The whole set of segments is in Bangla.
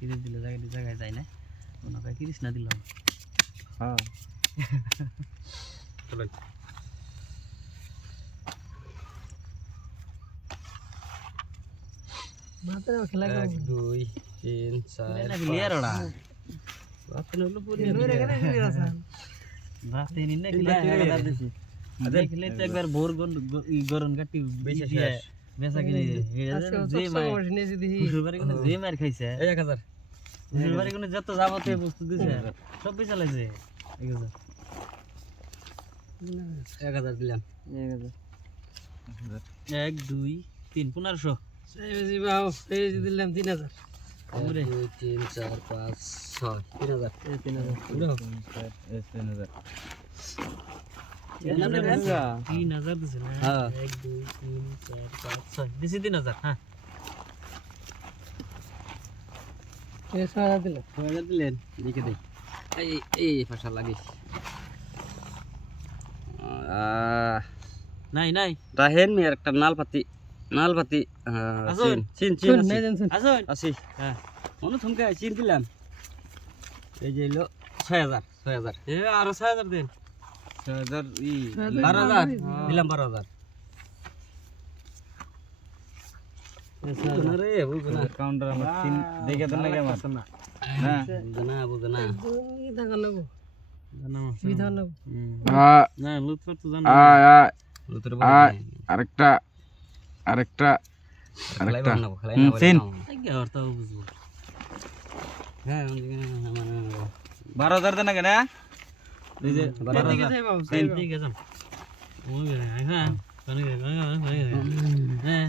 তিরিশ দিলে জায়গায় যায় না ওনাকে তিরিশ না দিলাম হ্যাঁ চলো মাত্র খেলা 1 2 3 4 না ক্লিয়ার ওড়া বাপন হলো পুরি রাতে নিন না খেলা দিছি আদে খেলে তো একবার ভোর গরম কাটি বেশি দিয়ে শেষ বেচা কিনে যে শ্বশুরবাড়ি কোনো যে মার খাইছে 1000 শ্বশুরবাড়ি কোনো যত যাবতীয় বস্তু দিছে সব বেচা লাইছে 1000 দিলাম 1 2 3 1500 জি বাবু এই যে দিলাম 3000 1 2 3 4 5 6 3000 3000 3000 দিছে না হ্যাঁ 1 2 3 4 5 6 দিছি 3000 হ্যাঁ এই 6000 দিলাম 6000 দিলেন লিখে দেই এই ফাঁসা লাগিস নাই রাহেন মেয়ের একটা নালপাতি আসুন। চিন আসুন আসি হ্যাঁ মনে থমকে চিন দিলাম এই যে এলো 6000 এ আরো 6000 দেন 6000 ই 12000 দিলাম 12000 বুঝনা রে বুঝনা কাউন্টার আমার তিন দেখে দেন নাকি আমার না বুঝনা এই টাকা নেব জানো সুবিধা নেব না লুৎফর তো জানো লুতরে আরেকটা খেলাই না চিন। কি অর্থ বুঝবো হ্যাঁ 12000 দেন নাকি না এই যে ঠিক আছে বাবু ঠিক আছে ওই হ্যাঁ কোনে হ্যাঁ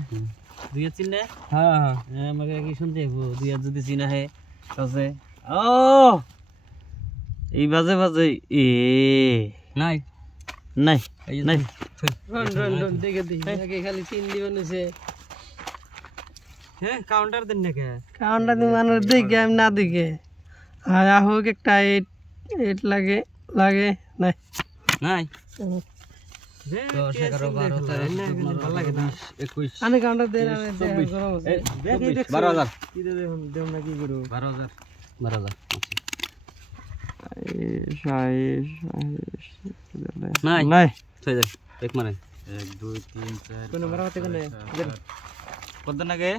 দুই চিনে হ্যাঁ হ্যাঁ আমাকে কি শুনতে হইবো দুই যদি চিনা হে কাছে ও এই বাজে এ নাই নাই এই যে নাই রন দেখে দিই আগে খালি 3 দিবেন আছে হ্যাঁ কাউন্টার দেন না কে কাউন্টার দি মানুষ দেখে আমি না দেখে আর হোক একটা 8 লাগে নাই নাই দে 10 11 12 13 ভালো লাগে না 21 আমি কাউন্টার দেই আমি 12000 কি দে দেম না কি করব 12000 নাই নাই ছয় যাক এক মানে 1 2 3 4 কোন মারা হতে কোনে কত দেন নাকি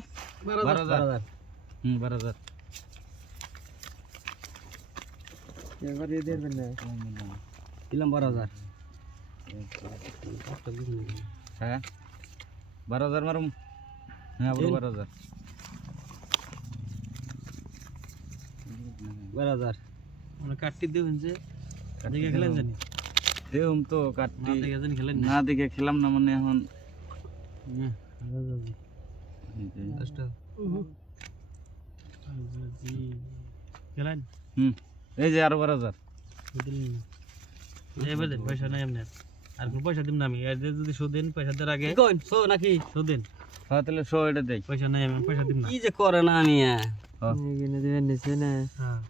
12000 12000 এবার দিয়ে দেবেন না দিলাম 12000 হ্যাঁ 12000 মারুম হ্যাঁ বড় 12000 12000 আমরা কাটতে দেবেন যে দেখে খেলেন জানি দেউম তো না কাটটি দেখে জানি খেলেন না দেখে খেলাম না মানে এখন না দশটা খেলেন এই যে আরো 12000 দিলেন না এবার দেন পয়সা নাই আপনার আর কোন পয়সা দিন না আমি এর যদি শোধ দেন পয়সা দেওয়ার আগে কোন সো নাকি শোধ দেন হ্যাঁ তাহলে 100 এটা দেই পয়সা নাই আমি পয়সা দিন না কি যে করে না আমি এখানে দিবেন নিচে না হ্যাঁ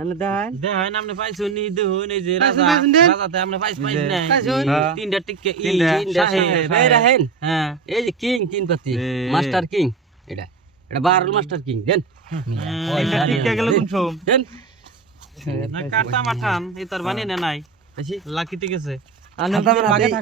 আনে দেখান দেখায় না আপনি পাইছেন নি দেখুন এই যে পাইছেন, রাজা পাইছেন দেন। রাজাতে আপনি পাইছেন না পাইছেন। হ্যাঁ। তিনটা টিকে ই তিনটা, সাহেব এই রাহেন হ্যাঁ এই যে কিং তিন পাতি এ। মাস্টার কিং এটা বারল মাস্টার কিং দেন এটা টিকে গেল কোন সব দেন না কাটা মাঠান এই তার বানিয়ে না নাই বেশি লাকি ঠিক আছে আনে